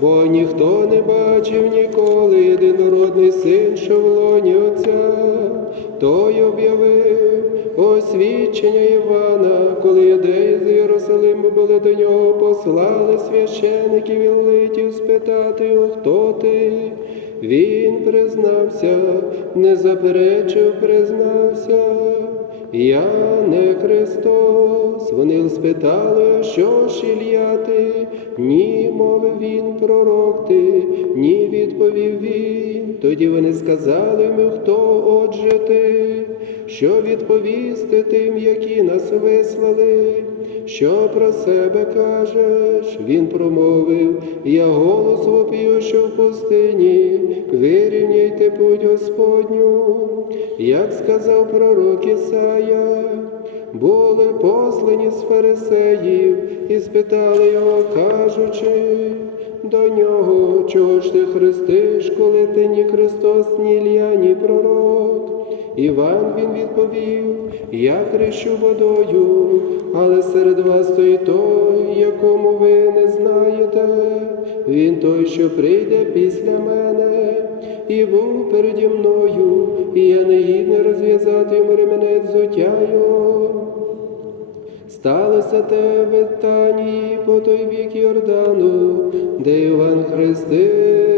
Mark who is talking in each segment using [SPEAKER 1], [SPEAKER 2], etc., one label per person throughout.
[SPEAKER 1] бо ніхто не бачив ніколи єдинородний син, що в лоні Отця, той об'явив освідчення Івана, коли юдеї з Єрусалиму були до нього, послали священиків і литів спитати хто ти. Він признався, не заперечив, признався. Я не Христос. Вони спитали, що ж? Ні, мовив він, пророк ти, ні, відповів він. Тоді вони сказали йому, хто отже ти, що відповісти тим, які нас вислали. Що про себе кажеш? Він промовив, я голос вопію, що в пустині, вирівняйте путь Господню, як сказав пророк Ісая, були послані з фарисеїв і спитали його, кажучи, до нього, чого ж ти хрестиш, коли ти ні Христос, ні Ілля, ні пророк. Іван він відповів, я хрещу водою, але серед вас стоїть той, якому ви не знаєте. Він той, що прийде після мене, і був переді мною, і я не гідний розв'язати йому ременець взуття його. Сталося те в Витанії по той бік Йордану, де Іван хрестив.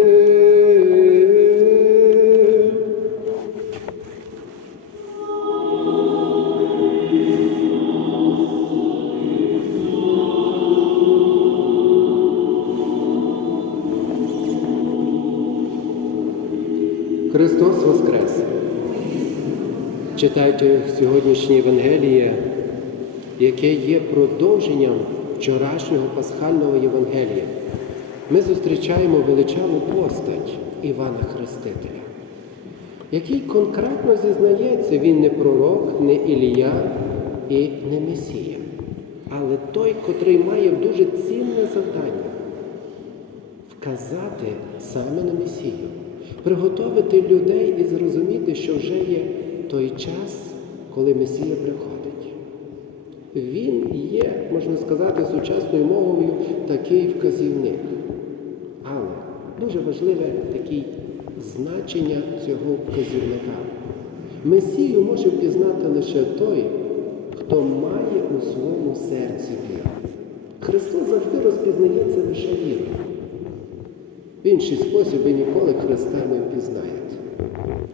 [SPEAKER 1] Христос Воскрес! Читайте сьогоднішнє Євангеліє, яке є продовженням вчорашнього пасхального Євангелія. Ми зустрічаємо величаву постать Івана Хрестителя, який конкретно зізнається, він не пророк, не Ілія і не Месія, але той, котрий має дуже цінне завдання вказати саме на Месію, приготовити людей і зрозуміти, що вже є той час, коли Месія приходить. Він є, можна сказати, сучасною мовою такий вказівник. Але дуже важливе таке значення цього вказівника. Месію може впізнати лише той, хто має у своєму серці віру. Христос завжди розпізнається лише вірою. В інший спосіб ви ніколи Христа не впізнаєте.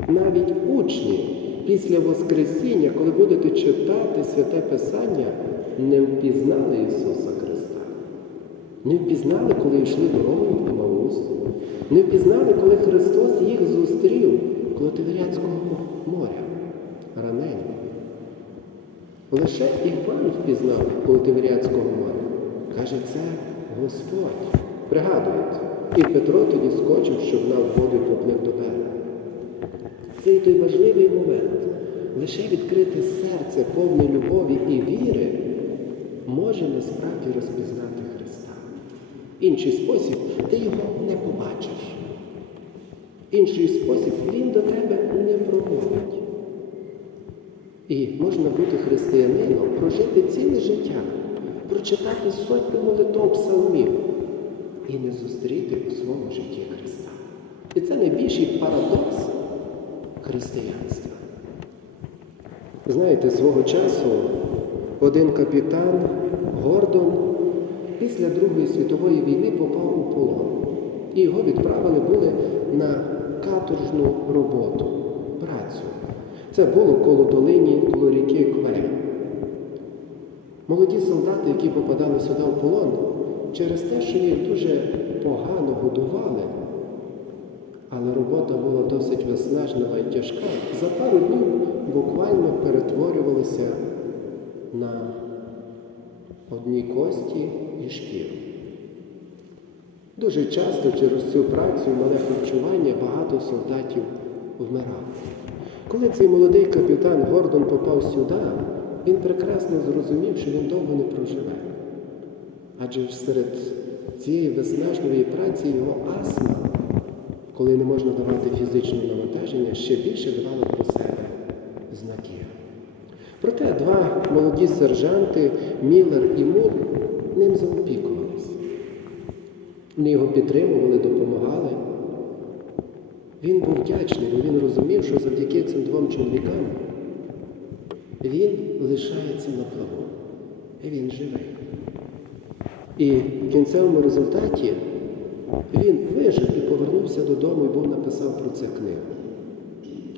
[SPEAKER 1] Навіть учні після Воскресіння, коли будете читати святе Писання, не впізнали Ісуса Христа. Не впізнали, коли йшли дорогою в Емаус. Не впізнали, коли Христос їх зустрів коло Тиверіадського моря. Раненько. Лише Іван впізнав коло Тиверіадського моря. Каже, це Господь. Пригадуєте. І Петро тоді скочив, щоб нав воду поплив до берега. Це і той важливий момент. Лише відкрите серце, повне любові і віри, може насправді розпізнати Христа. Інший спосіб ти його не побачиш. Інший спосіб він до тебе не промовить. І можна бути християнином, прожити ціле життя, прочитати сотню молитов псалмів і не зустріти у своєму житті Христа. І це найбільший парадокс християнства. Знаєте, свого часу один капітан Гордон після Другої світової війни попав у полон. І його відправили були на каторжну роботу, працю. Це було коло долині, коло ріки Квей. Молоді солдати, які попадали сюди в полон, через те, що їх дуже погано годували, але робота була досить виснажлива і тяжка, за пару днів буквально перетворювалися на одні кості і шкіру. Дуже часто через цю працю мале харчування багато солдатів вмирали. Коли цей молодий капітан Гордон попав сюди, він прекрасно зрозумів, що він довго не проживе. Адже ж серед цієї виснажливої праці його астма, коли не можна давати фізичне навантаження, ще більше давали про себе знаки. Проте два молоді сержанти, Міллер і Мур, ним заопікувались. Вони його підтримували, допомагали. Він був вдячний, бо він розумів, що завдяки цим двом чоловікам він лишається на плаву. І він живий. І в кінцевому результаті він вижив і повернувся додому і був написав про це книгу.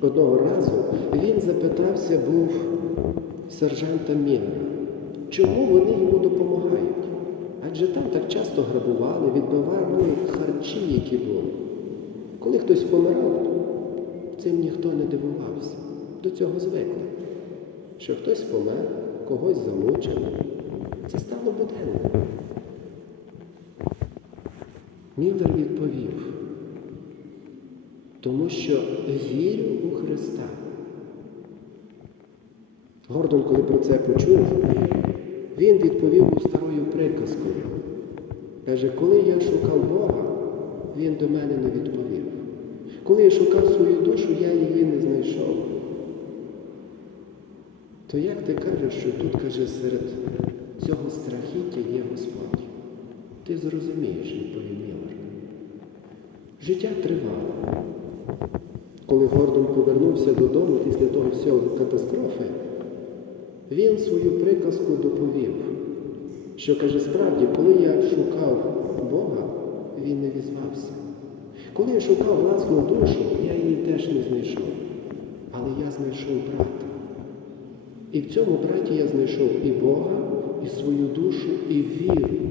[SPEAKER 1] Одного разу він запитався був сержанта Міллера, чому вони йому допомагають? Адже там так часто грабували, відбивали харчі, які були. Коли хтось помирав, цим ніхто не дивувався. До цього звикли. Що хтось помер, когось замучили. Це стало буденним. Міллер відповів, тому що вірю у Христа. Гордон, коли про це почув, він відповів старою приказкою. Каже, коли я шукав Бога, він до мене не відповів. Коли я шукав свою душу, я її не знайшов. То як ти кажеш, що тут, каже, серед цього страхіття є Господь? Ти зрозумієш, відповів Міллер. Життя тривало. Коли Гордон повернувся додому після того всього катастрофи, він свою приказку доповів, що каже, справді, коли я шукав Бога, він не візвався. Коли я шукав власну душу, я її теж не знайшов. Але я знайшов брата. І в цьому браті я знайшов і Бога, і свою душу, і віру.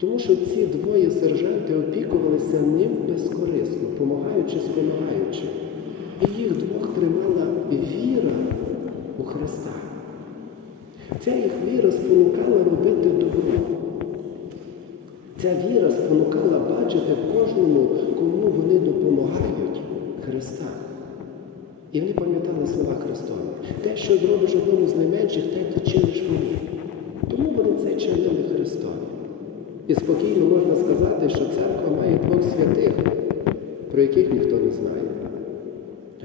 [SPEAKER 1] Тому що ці двоє сержанти опікувалися ним безкорисно, допомагаючи, спомагаючи. І їх двох тримала віра у Христа. Ця їх віра спонукала робити добро. Ця віра спонукала бачити кожному, кому вони допомагають Христа. І вони пам'ятали слова Христові. Те, що зробиш одному з найменших, те ти чиниш мені. Тому вони це чинили Христові. І спокійно можна сказати, що церква має двох святих, про яких ніхто не знає.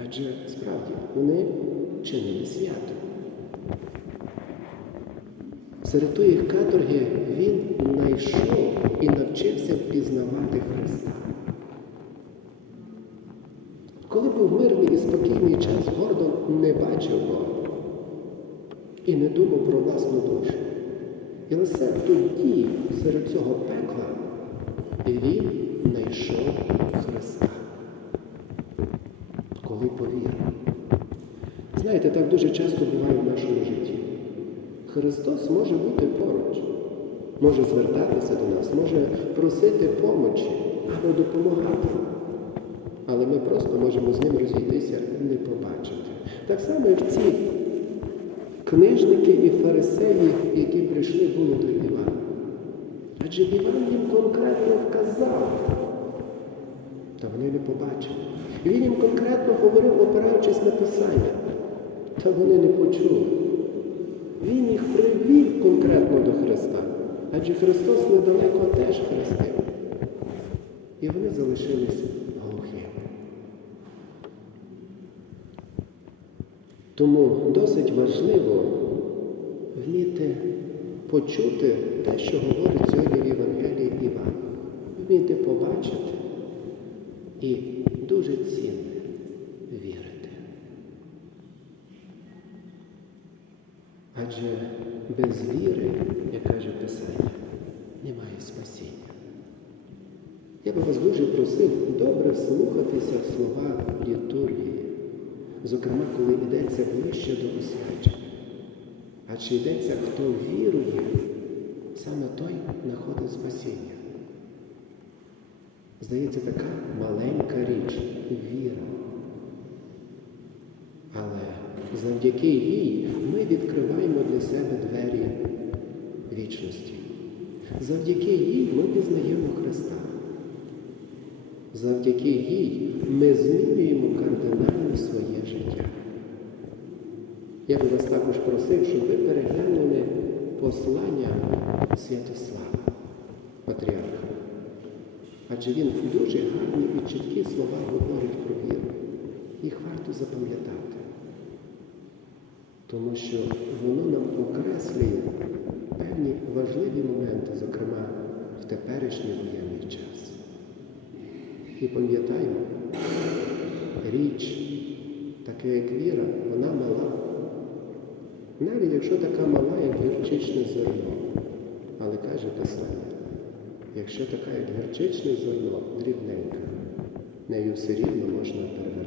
[SPEAKER 1] Адже справді вони чинили свято. Серед тої каторги він знайшов і навчився впізнавати Христа. Коли був мирний і спокійний час, Гордон не бачив Бога і не думав про власну душу. І лише тоді, серед цього пекла, він знайшов Христа, коли повірив. Знаєте, так дуже часто буває в нашому житті. Христос може бути поруч, може звертатися до нас, може просити помочі або допомагати. Але ми просто можемо з ним розійтися і не побачити. Так само, як ці книжники і фарисеї, які прийшли, були до Івана. Адже Іван їм конкретно вказав, та вони не побачили. Він їм конкретно говорив, опираючись на Писання, та вони не почули. Він їх привів конкретно до Христа, адже Христос недалеко теж хрестив. І вони залишились Тому досить важливо вміти почути те, що говорить сьогодні в Євангелії Іван. Вміти побачити і дуже цінне вірити. Адже без віри, як каже Писання, немає спасіння. Я би вас дуже просив добре вслухатися в слова зокрема, коли йдеться ближче до освячення. Адже йдеться, хто вірує, саме той знаходить спасіння. Здається, така маленька річ віра. Але завдяки їй ми відкриваємо для себе двері вічності. Завдяки їй ми пізнаємо Христа. Завдяки їй ми змінюємо кардинально своє життя. Я би вас також просив, щоб ви переглянули послання Святослава, патріарха. Адже він дуже гарні і чіткі слова говорить про віру. Їх варто запам'ятати. Тому що воно нам окреслює певні важливі моменти, зокрема в теперішній воєнний час. І пам'ятаємо, річ, така як віра, вона мала. Навіть якщо така мала, як гірчичне зерно. Але каже Писання, якщо така, як гірчичне зерно, дрібненька, нею все рівно можна перевертати